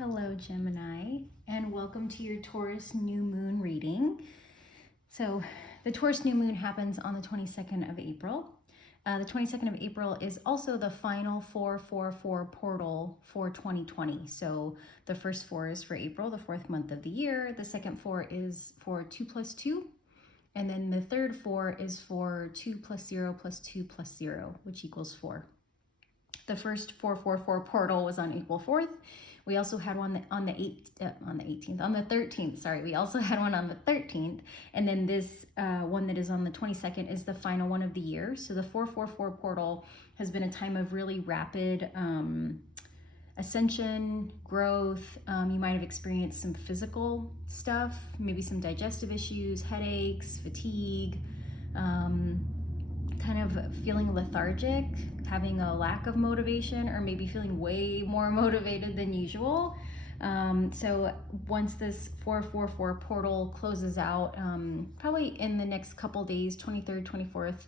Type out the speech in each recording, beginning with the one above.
Hello, Gemini, and welcome to your Taurus New Moon reading. So, the Taurus New Moon happens on the 22nd of April. The 22nd of April is also the final 444 portal for 2020. So, the first 4 is for April, the 4th month of the year. The second 4 is for 2 plus 2. And then the third 4 is for 2 plus 0 plus 2 plus 0, which equals 4. The first 444 portal was on April 4th. We also had one on the 13th. Sorry, we also had one on the 13th, and then this one that is on the 22nd is the final one of the year. So the 444 portal has been a time of really rapid ascension, growth. You might have experienced some physical stuff, maybe some digestive issues, headaches, fatigue. Kind of feeling lethargic, having a lack of motivation, or maybe feeling way more motivated than usual. So once this 444 portal closes out, probably in the next couple days, 23rd, 24th,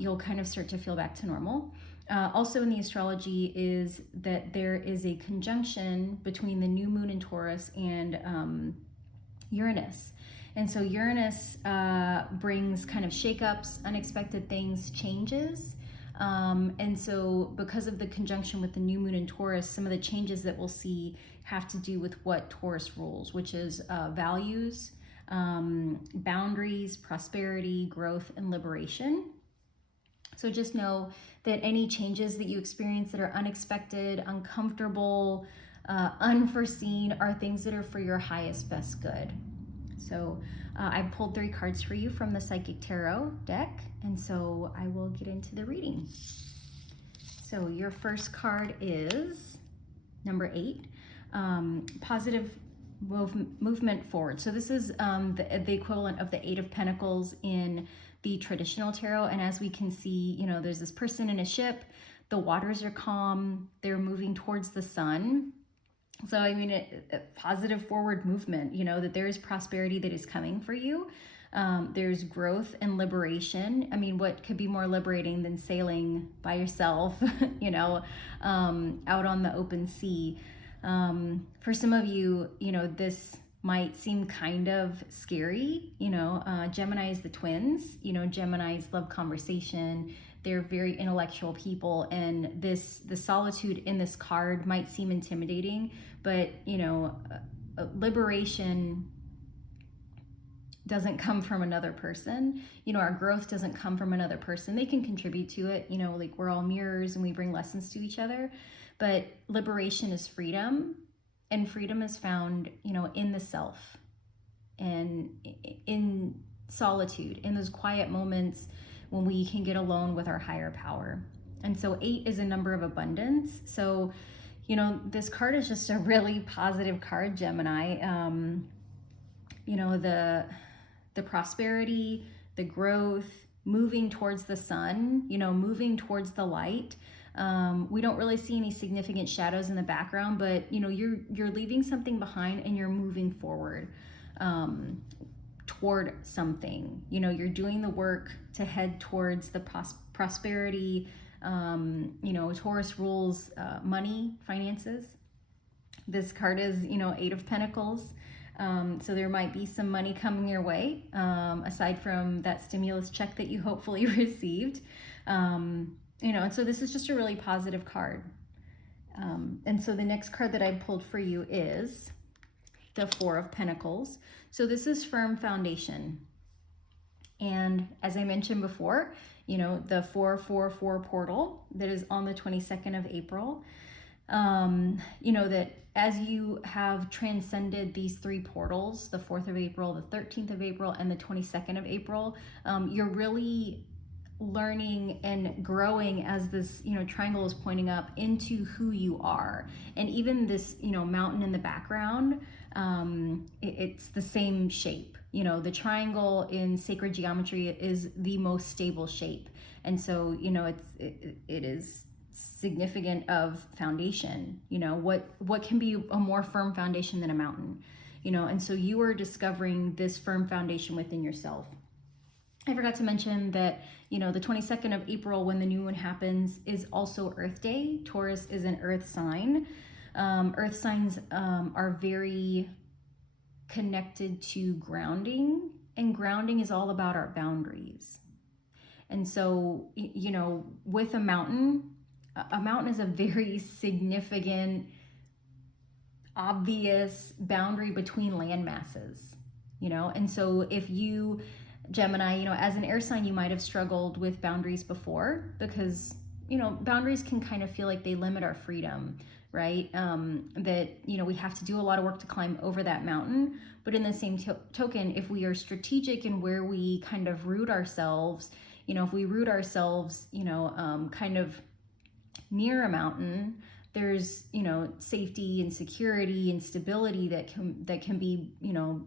you'll kind of start to feel back to normal. Also in the astrology is that there is a conjunction between the new moon in Taurus and Uranus. And so Uranus brings kind of shakeups, unexpected things, changes. And so because of the conjunction with the new moon in Taurus, some of the changes that we'll see have to do with what Taurus rules, which is values, boundaries, prosperity, growth, and liberation. So just know that any changes that you experience that are unexpected, uncomfortable, unforeseen are things that are for your highest, best good. So I pulled 3 cards for you from the Psychic Tarot deck, and so I will get into the reading. So your first card is number 8, positive movement forward. So this is the equivalent of the 8 of Pentacles in the traditional tarot, and as we can see, you know, there's this person in a ship, the waters are calm, they're moving towards the sun. So, I mean, a positive forward movement, you know, that there is prosperity that is coming for you. There's growth and liberation. I mean, what could be more liberating than sailing by yourself, you know, out on the open sea? For some of you, you know, this might seem kind of scary. You know, Gemini is the twins. You know, Geminis love conversation. They're very intellectual people, and the solitude in this card might seem intimidating, but you know, liberation doesn't come from another person. You know, our growth doesn't come from another person. They can contribute to it. You know, like we're all mirrors and we bring lessons to each other, but liberation is freedom, and freedom is found, you know, in the self and in solitude, in those quiet moments when we can get alone with our higher power. And so 8 is a number of abundance. So, you know, this card is just a really positive card, Gemini. You know, the prosperity, the growth, moving towards the sun, you know, moving towards the light. We don't really see any significant shadows in the background, but you know, you're leaving something behind and you're moving forward. Toward something, you know, you're doing the work to head towards the prosperity. You know, Taurus rules money, finances. This card is, you know, 8 of Pentacles. So there might be some money coming your way, aside from that stimulus check that you hopefully received. You know, and so this is just a really positive card. And so the next card that I pulled for you is the 4 of Pentacles. So this is firm foundation. And as I mentioned before, you know, the 444 portal that is on the 22nd of April, you know, that as you have transcended these 3 portals, the 4th of April, the 13th of April, and the 22nd of April, you're really learning and growing as this, you know, triangle is pointing up into who you are. And even this, you know, mountain in the background, it's the same shape. You know, the triangle in sacred geometry is the most stable shape. And so, you know, it is significant of foundation. You know, what can be a more firm foundation than a mountain? You know, and so you are discovering this firm foundation within yourself. I forgot to mention that, you know, the 22nd of April when the new moon happens is also Earth Day. Taurus is an Earth sign. Earth signs are very connected to grounding, and grounding is all about our boundaries. And so, you know, with a mountain is a very significant, obvious boundary between land masses, you know. And so if you, Gemini, you know, as an air sign, you might have struggled with boundaries before, because, you know, boundaries can kind of feel like they limit our freedom, right? That, you know, we have to do a lot of work to climb over that mountain. But in the same token, if we are strategic in where we kind of root ourselves, you know, if we root ourselves, you know, kind of near a mountain, there's, you know, safety and security and stability that can be, you know,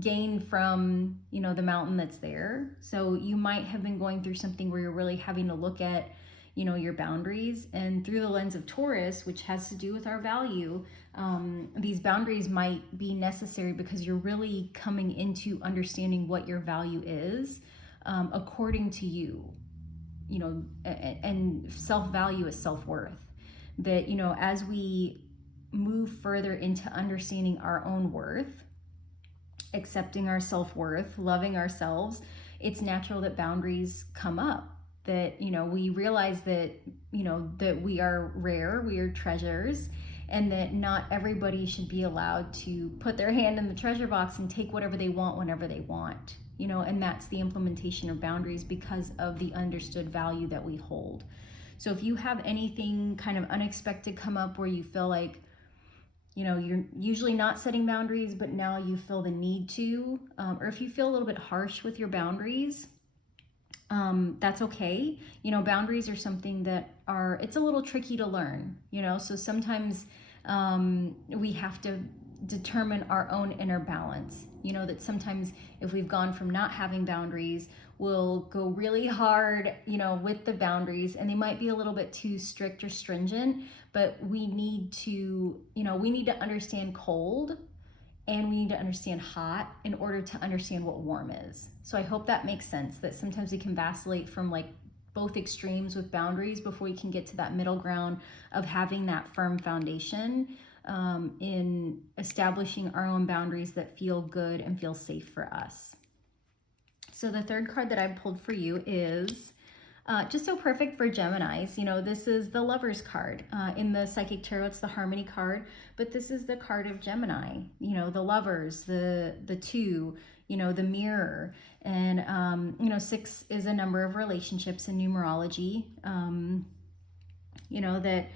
gained from, you know, the mountain that's there. So you might have been going through something where you're really having to look at, you know, your boundaries, and through the lens of Taurus, which has to do with our value, these boundaries might be necessary because you're really coming into understanding what your value is, according to you, you know, and self-value is self-worth. That, you know, as we move further into understanding our own worth, accepting our self-worth, loving ourselves, it's natural that boundaries come up. That, you know, we realize that, you know, that we are rare, we are treasures, and that not everybody should be allowed to put their hand in the treasure box and take whatever they want whenever they want, you know. And that's the implementation of boundaries because of the understood value that we hold. So if you have anything kind of unexpected come up where you feel like, you know, you're usually not setting boundaries, but now you feel the need to, or if you feel a little bit harsh with your boundaries, that's okay. You know, boundaries are something that it's a little tricky to learn, you know, so sometimes we have to determine our own inner balance. You know, that sometimes if we've gone from not having boundaries, we'll go really hard, you know, with the boundaries, and they might be a little bit too strict or stringent, but we need to, you know, we need to understand cold, and we need to understand hot in order to understand what warm is. So I hope that makes sense, that sometimes we can vacillate from like both extremes with boundaries before we can get to that middle ground of having that firm foundation, in establishing our own boundaries that feel good and feel safe for us. So the third card that I pulled for you is just so perfect for Geminis. You know, this is the Lovers card. In the Psychic Tarot, it's the Harmony card, but this is the card of Gemini. You know, the Lovers, the two, you know, the Mirror. And, you know, 6 is a number of relationships in numerology. You know, that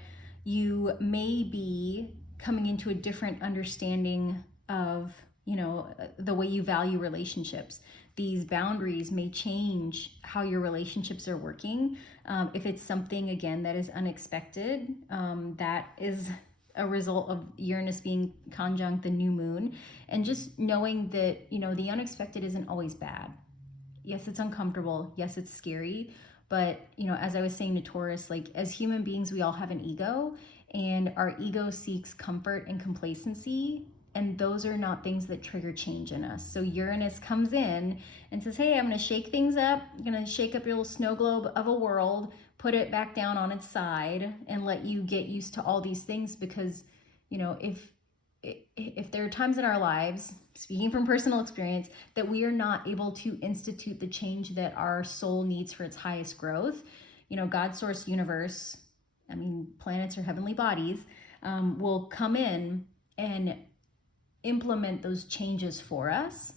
you may be coming into a different understanding of, you know, the way you value relationships. These boundaries may change how your relationships are working. If it's something, again, that is unexpected, that is a result of Uranus being conjunct the new moon, and just knowing that, you know, the unexpected isn't always bad. Yes, it's uncomfortable. Yes, it's scary. But, you know, as I was saying to Taurus, like, as human beings, we all have an ego, and our ego seeks comfort and complacency. And those are not things that trigger change in us. So Uranus comes in and says, hey, I'm going to shake things up. I'm going to shake up your little snow globe of a world, put it back down on its side, and let you get used to all these things. Because, you know, if there are times in our lives, speaking from personal experience, that we are not able to institute the change that our soul needs for its highest growth, you know, God, source, universe, I mean, planets or heavenly bodies, will come in and implement those changes for us.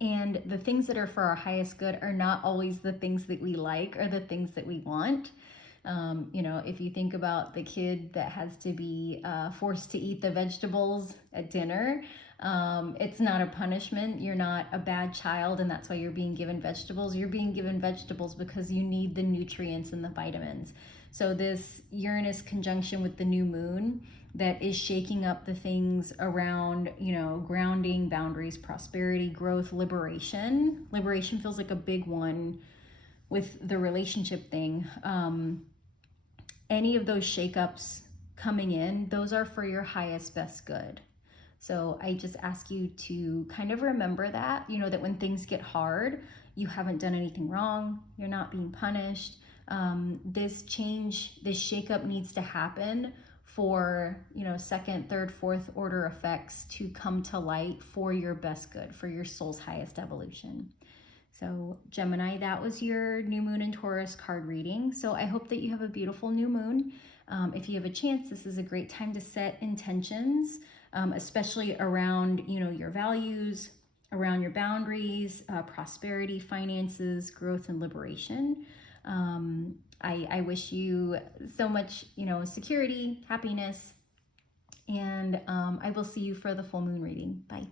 And the things that are for our highest good are not always the things that we like or the things that we want. You know, if you think about the kid that has to be forced to eat the vegetables at dinner, it's not a punishment. You're not a bad child, and that's why you're being given vegetables. You're being given vegetables because you need the nutrients and the vitamins. So this Uranus conjunction with the new moon that is shaking up the things around, you know, grounding, boundaries, prosperity, growth, liberation. Liberation feels like a big one with the relationship thing. Any of those shakeups coming in, those are for your highest, best good. So I just ask you to kind of remember that, you know, that when things get hard, you haven't done anything wrong. You're not being punished. This change, this shakeup needs to happen for, second, third, fourth order effects to come to light for your best good, for your soul's highest evolution. So Gemini, that was your new moon in Taurus card reading. So I hope that you have a beautiful new moon. If you have a chance, this is a great time to set intentions, especially around, your values, around your boundaries, prosperity, finances, growth, and liberation. I wish you so much, security, happiness, and I will see you for the full moon reading. Bye.